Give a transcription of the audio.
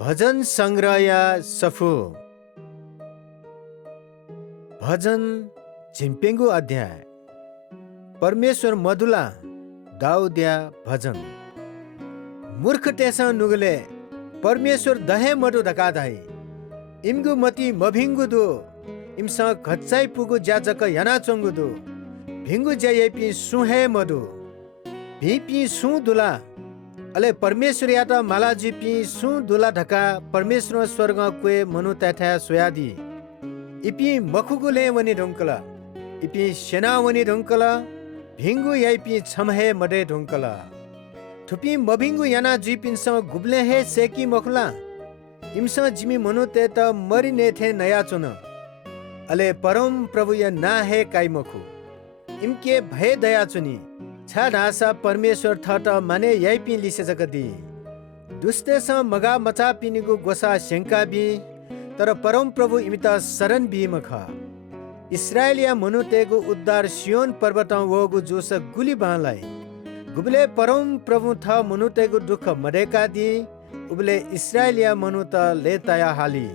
भजन संग्रह या सफु भजन झिम्पेङ्गु अध्याय परमेश्वर मधुला दाउद्या भजन मूर्ख टेसा नुगले परमेश्वर दहे मधु धका धाई इमगु मती मभिङ्गु दो इमसा खच्चाइ पुगु ज्याजक याना चंगु दो भिङ्गु ज्यायपी सुहे मधु भिपी सु दुला अले परमेश्वर यात मालाजी पी सु दुला ढका परमेश्वर स्वर्ग क्वे मनु तैठा सोयादी इपी मखुगुले वनी ढुङ्कला इपी सेना वनी ढुङ्कला भिङ्गु याइपी छमहे मडे ढुङ्कला थुपी मभिङ्गु याना जीपिनसँग गुब्ले हे सेकी मखला इमसँग जिमी मनु ते त मरिने थे नया चुन अले परम प्रभु या ना हे काई मखु इमके भय दया चुनी छा ढासा परमेश्वर थट माने याइपी लिसे जगदी दुस्तेस मगा मचा पिनिगु गोसा शंका बी तर परम प्रभु इमिता शरण बी मख इस्राएलिया मनुतेगु उद्धार सियोन पर्वत वगु जोस गुली बालाई गुबले परम प्रभु थ मनुतेगु दुख मडेका दी उबले इस्राएलिया मनु त लेताया हाली